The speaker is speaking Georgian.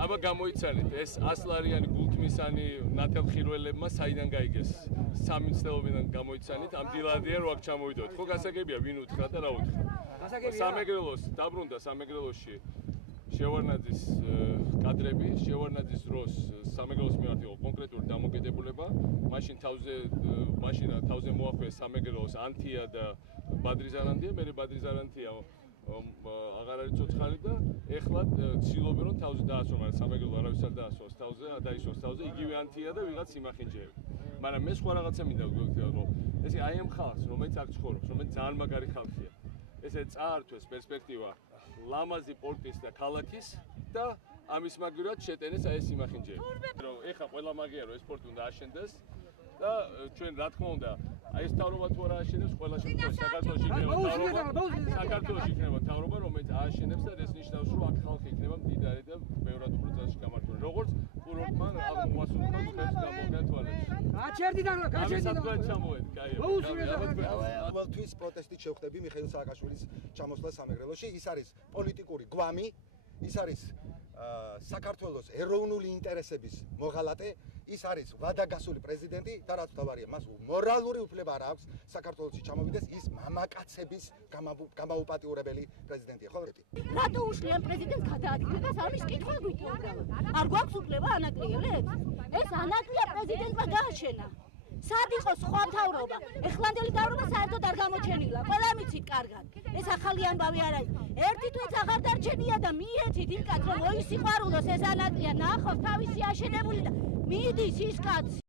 აბა გამოიცანეთ ეს 100 ლარიანი გულთმისანი ნათელხირველებმა საიდან გაიგეს 3 მცდელობიდან გამოიცანით ამ დილადია რო აქ ჩამოვიდოთ ხო გასაგებია ვინ უთხრა და რა უთხრა სამეგრელოს დაბრუნდა სამეგრელოში შევარნაძის კადრები შევარნაძის დროს სამეგრელოს მიმართ იყო კონკრეტული დამოკიდებულება მაშინ თავზე მოახვია სამეგრელოს ანთია და ბადრიზარანტია მე ბადრიზარანტია აღარ არის ცოცხალი და ეხლა ცდილობენ რომ თავზე დაასვან მაგრამ სამეგრელო არავის არ დაასვას თავზე დაისვას თავზე იგივე ანთია და ვიღაც სიმახინჯეები მაგრამ მე სხვა რაღაცა მინდა გქონდა რომ ესე აი ამ ხალხს რომელიც აქ ცხოვრობს რომელიც ძალიან მაგარი ხალხია ესე წაართვეს პერსპექტივა ლამაზი პორტის და ქალაქის და ამის მაგივრად შეტენეს აი ეს სიმახინჯეები რომ ეხლა ყველა მაგია რომ ეს პორტი უნდა აშენდეს და ჩვენ რა თქმა უნდა აი ეს თავრობა თუ არ ააშენებს ყველა შემთხვევაში საქართველოში იქნება თავრობა რომელიც ააშენებს და ეს ნიშნავს რომ აქ ხალხი იქნება მდიდარი და ბევრად უფრო წელში გამართული როგორც კურორტმა აღმოსრულდა ხეს გამოგდა თვალებში გაჩერდიდან ჩამოვედი კაი ყოველთვის პროტესტით შევხვდები მიხეილ სააკაშვილის ჩამოსვლა სამეგრელოში ის არის პოლიტიკური გვამი ის არის საქართველოს ეროვნული ინტერესების მოღალატე ის არის ვადაგასული პრეზიდენტი და რაც თავარია მას მორალური უფლება არ აქვს საქართველოში ჩამოვიდეს ის მამაკაცების გამაუპატიურებელი პრეზიდენტია ხო რატო უშლიან პრეზიდენტს გადაადგილებას ამის კითხვა გვიტყოდა არ გვაქვს უფლება ანაკლიელებს ეს ანაკლია პრეზიდენტმა გააშენა სად იყო სხვა მთავრობა ეხლანდელი მთავრობა საერთოდ არ გამოჩენილა ყველა მიცით კარგად ეს ახალი ამბავი არ არის ერთი თვეც აღარ დარჩენია და მიეცით იმ კაცს რომ მოისიყვარულოს ეს ანაკლია ნახოს თავისი აშენებული და მიდის ის კაცი